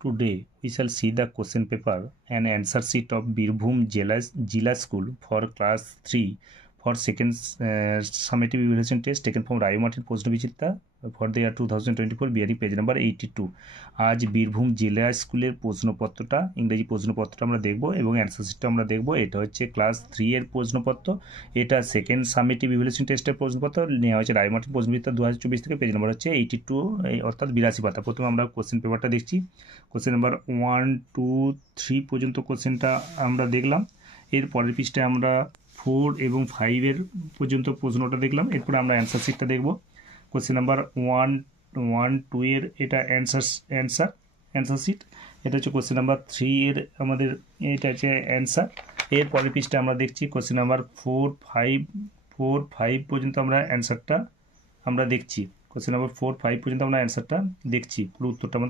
Today we shall see the question paper and answer sheet of Birbhum Jila School for class 3 for second summative evaluation test taken from Rayo Martin Post Vichita for the year 2024 bearing page number 82। আজ বীরভূম জেলা স্কুলের প্রশ্নপত্রটা ইংরেজি প্রশ্নপত্রটা আমরা দেখব এবং answer শিটটা আমরা দেখব। এটা হচ্ছে ক্লাস 3 এর প্রশ্নপত্র, এটা সেকেন্ড সামেটিভ ইভ্যালুয়েশন টেস্টের প্রশ্নপত্র, নেওয়া হয়েছে রায় মার্টিন পোস্ট বিচিত্রা 2024 থেকে, পেজ নাম্বার হচ্ছে 82 অর্থাৎ 82 পাতা। প্রথমে আমরা কোশ্চেন পেপারটা দেখছি। কোশ্চেন নাম্বার 1, 2, 3 পর্যন্ত কোশ্চেনটা আমরা দেখলাম। এর পরের পৃষ্ঠায় আমরা 4 এবং 5 এর পর্যন্ত প্রশ্নটা দেখলাম। এরপরে আমরা অ্যান্সার শিটটা দেখব। কোশ্চেন নাম্বার 1, 2 এর এটা অ্যান্সার শিট। এটা হচ্ছে কোশ্চেন নাম্বার 3 এর আমাদের এটা হচ্ছে অ্যান্সার। এর পরের পৃষ্ঠায় আমরা দেখছি কোশ্চেন নাম্বার 4, 5 পর্যন্ত আমরা অ্যান্সারটা আমরা দেখছি। কোশ্চেন নাম্বার 4, 5 পর্যন্ত আমরা অ্যান্সারটা দেখছি, পুরো উত্তরটা